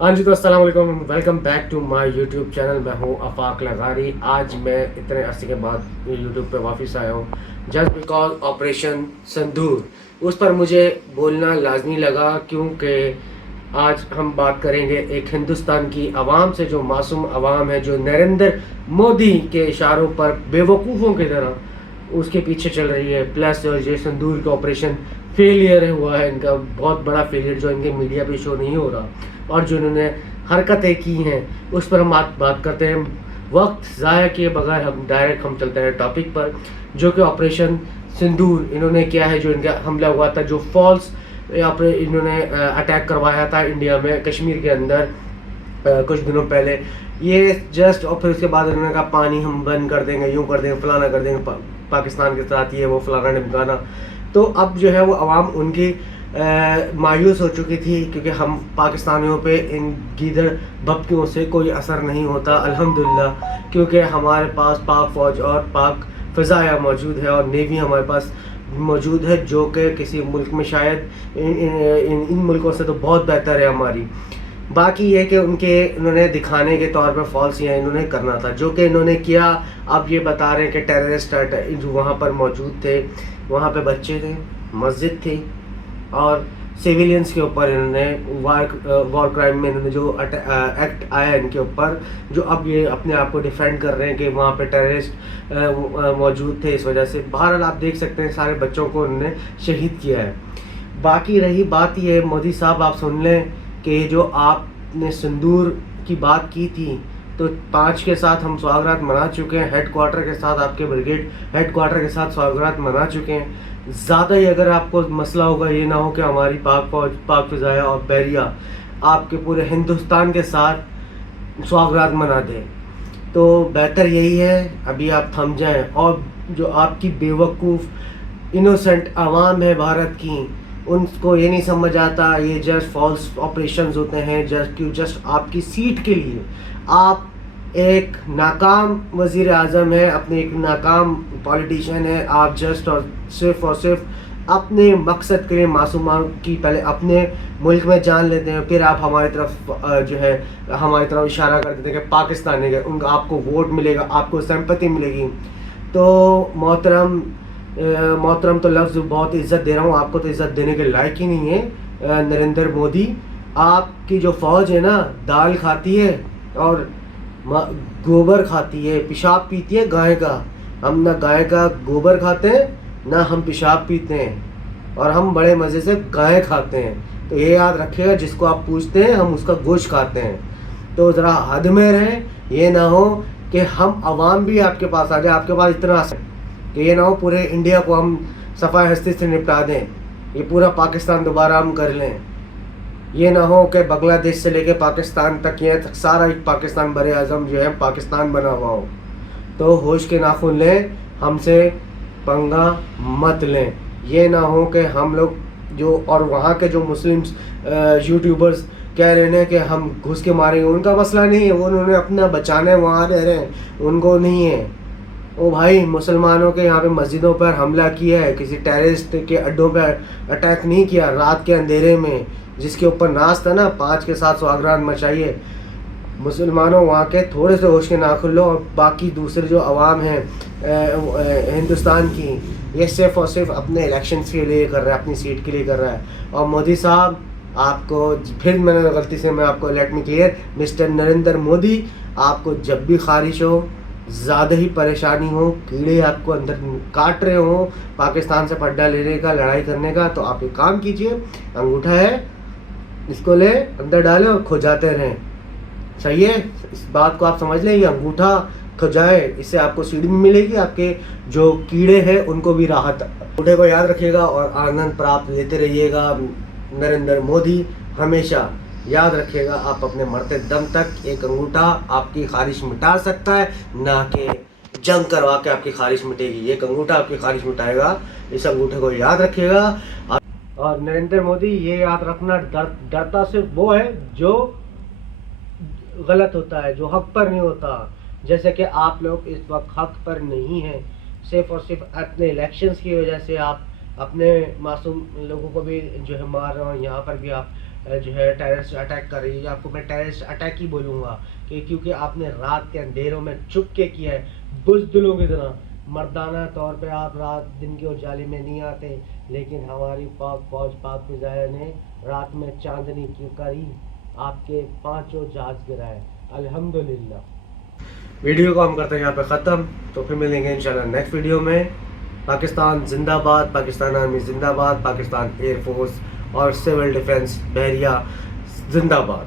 हाँ जी, तो अस्सलाम वालेकुम, welcome back to my YouTube channel. मैं हूँ आफाक लगारी। आज मैं इतने अरसे के बाद यूट्यूब पे वापस आया हूँ जस्ट बिकॉज ऑपरेशन सिंदूर। उस पर मुझे बोलना लाजमी लगा क्योंकि आज हम बात करेंगे एक हिंदुस्तान की आवाम से, जो मासूम आवाम है, जो नरेंद्र मोदी के इशारों पर बेवकूफ़ों की तरह उसके पीछे चल रही है। प्लस ये सिंदूर का ऑपरेशन फेलियर हुआ है, इनका बहुत बड़ा फेलियर जो इनके मीडिया पे शो नहीं हो रहा, और जो इन्होंने हरकतें की हैं उस पर हम बात करते हैं। वक्त ज़ाया किए बगैर हम डायरेक्ट चलते हैं टॉपिक पर, जो कि ऑपरेशन सिंदूर इन्होंने किया है। जो इनका हमला हुआ था, जो फॉल्स इन्होंने अटैक करवाया था इंडिया में, कश्मीर के अंदर कुछ दिनों पहले, ये जस्ट, और फिर उसके बाद उन्होंने कहा पानी हम बंद कर देंगे, यूँ कर देंगे, फलाना कर देंगे, पाकिस्तान के साथ ये वो फलाना ढिमकाना। तो अब जो है वो आवाम उनकी मायूस हो चुकी थी, क्योंकि हम पाकिस्तानियों पे इन गीदड़ भपकियों से कोई असर नहीं होता अल्हम्दुलिल्लाह, क्योंकि हमारे पास पाक फ़ौज और पाक फ़ज़ाया मौजूद है और नेवी हमारे पास मौजूद है, जो कि किसी मुल्क में शायद इन मुल्कों से तो बहुत बेहतर है हमारी। बाकी ये कि उन्होंने दिखाने के तौर पर फॉल्स यहाँ इन्होंने करना था, जो कि इन्होंने किया। अब ये बता रहे हैं कि टेररिस्ट जो वहाँ पर मौजूद थे, वहाँ पे बच्चे थे, मस्जिद थी, और सिविलियंस के ऊपर इन्होंने वॉर क्राइम में इन्होंने जो एक्ट आया इनके ऊपर, जो अब ये अपने आप को डिफेंड कर रहे हैं कि वहाँ पे टेररिस्ट मौजूद थे, इस वजह से। बहरहाल आप देख सकते हैं सारे बच्चों को उन्होंने शहीद किया है। बाकी रही बात ये, मोदी साहब आप सुन लें कि जो आपने सिंदूर की बात की थी, तो 5 के साथ हम स्वागत मना चुके हैं, हेड क्वार्टर के साथ, आपके ब्रिगेड हेड क्वार्टर के साथ स्वागत मना चुके हैं। ज़्यादा ही अगर आपको मसला होगा, ये ना हो कि हमारी पाक फौज, पाक फ़िज़ाया और बहरिया आपके पूरे हिंदुस्तान के साथ स्वागत मना दें, तो बेहतर यही है अभी आप थम जाएं। और जो आपकी बेवकूफ़ इनोसेंट आवाम है भारत की, उनको ये नहीं समझ आता, ये जस्ट फॉल्स ऑपरेशंस होते हैं जस्ट आपकी सीट के लिए। आप एक नाकाम वज़ीर आज़म है, अपने एक नाकाम पॉलिटिशियन है। आप जस्ट और सिर्फ अपने मकसद के लिए मासूमां की पहले अपने मुल्क में जान लेते हैं, फिर आप हमारी तरफ जो है हमारी तरफ इशारा कर देते हैं कि पाकिस्तान है, उनका आपको वोट मिलेगा, आपको सिंपैथी मिलेगी। तो मोहतरम तो लफ्ज़ बहुत इज़्ज़त दे रहा हूँ, आपको तो इज़्ज़त देने के लायक ही नहीं है। नरेंद्र मोदी, आपकी जो फ़ौज है ना, दाल खाती है और गोबर खाती है, पेशाब पीती है गाय का। हम ना गाय का गोबर खाते हैं, ना हम पेशाब पीते हैं, और हम बड़े मज़े से गाय खाते हैं। तो ये याद रखिएगा, जिसको आप पूछते हैं हम उसका गोश्त खाते हैं। तो ज़रा हद में रहें, ये ना हो कि हम आवाम भी आपके पास आ जाए, आपके पास इतना कि ये ना हो पूरे इंडिया को हम सफ़ाई हस्ती से निपटा दें, ये पूरा पाकिस्तान दोबारा हम कर लें। ये ना हो कि बांग्लादेश से लेके पाकिस्तान तक, ये तक सारा एक पाकिस्तान बरे आज़म जो है पाकिस्तान बना हुआ हो। तो होश के नाखून लें, हमसे पंगा मत लें। ये ना हो कि हम लोग जो, और वहाँ के जो मुस्लिम्स यूट्यूबर्स कह रहे हैं कि हम घुस के मारेंगे, उनका मसला नहीं है, वो उन्होंने अपना बचाना है, वहाँ रह रहे हैं, उनको नहीं है। ओ भाई, मुसलमानों के यहाँ पे मस्जिदों पर हमला किया है, किसी टेररिस्ट के अड्डों पर अटैक नहीं किया रात के अंधेरे में, जिसके ऊपर नाच था ना, 5 के साथ स्वागरात मचाइए। मुसलमानों, वहाँ के थोड़े से होश के नाखुन लो। और बाकी दूसरे जो अवाम हैं हिंदुस्तान की, ये सिर्फ और सिर्फ अपने इलेक्शन के लिए कर रहा है, अपनी सीट के लिए कर रहा है। और मोदी साहब, आपको फिर मैंने गलती से, मैं आपको let me clear, mister Narendra Modi, आपको जब भी ख़ारिश हो, ज़्यादा ही परेशानी हो, कीड़े आपको अंदर काट रहे हो पाकिस्तान से पड्डा लेने का, लड़ाई करने का, तो आप एक काम कीजिए, अंगूठा है, इसको ले अंदर डालें और खो जाते रहें। सही है, इस बात को आप समझ लें, ये अंगूठा खो जाए, इससे आपको सीढ़ी भी मिलेगी, आपके जो कीड़े हैं उनको भी राहत। अंगूठे को याद रखिएगा और आनंद प्राप्त लेते रहिएगा। नरेंद्र मोदी, हमेशा याद रखिएगा, आप अपने मरते दम तक एक अंगूठा आपकी ख़ारिश मिटा सकता है, ना कि जंग करवा के आपकी ख़ारिश मिटेगी। एक अंगूठा आपकी ख़ारिश मिटाएगा, इस अंगूठे को याद रखिएगा। और नरेंद्र मोदी, ये याद रखना, डरता सिर्फ वो है जो गलत होता है, जो हक पर नहीं होता। जैसे कि आप लोग इस वक्त हक पर नहीं हैं, सिर्फ और सिर्फ अपने इलेक्शंस की वजह से आप अपने मासूम लोगों को भी जो है मार रहे हो, यहाँ पर भी आप जो है टेररिस्ट अटैक कर रही है। आपको मैं टेररिस्ट अटैक ही बोलूँगा कि क्योंकि आपने रात के अंधेरों में छुप के किया है, बुज़दिलों की तरह। मर्दाना तौर पे आप रात दिन के उजाले में नहीं आते, लेकिन हमारी पाक फौज पाक फ़िज़ाया ने रात में चांदनी क्यों करी, आपके 5 जहाज़ गिराए। अल्हम्दुलिल्लाह। वीडियो को हम करते हैं यहाँ पे ख़त्म, तो फिर मिलेंगे इंशाल्लाह नेक्स्ट वीडियो में। पाकिस्तान जिंदाबाद, पाकिस्तान आर्मी जिंदाबाद, पाकिस्तान एयरफोर्स और सिविल डिफेंस बहरिया जिंदाबाद।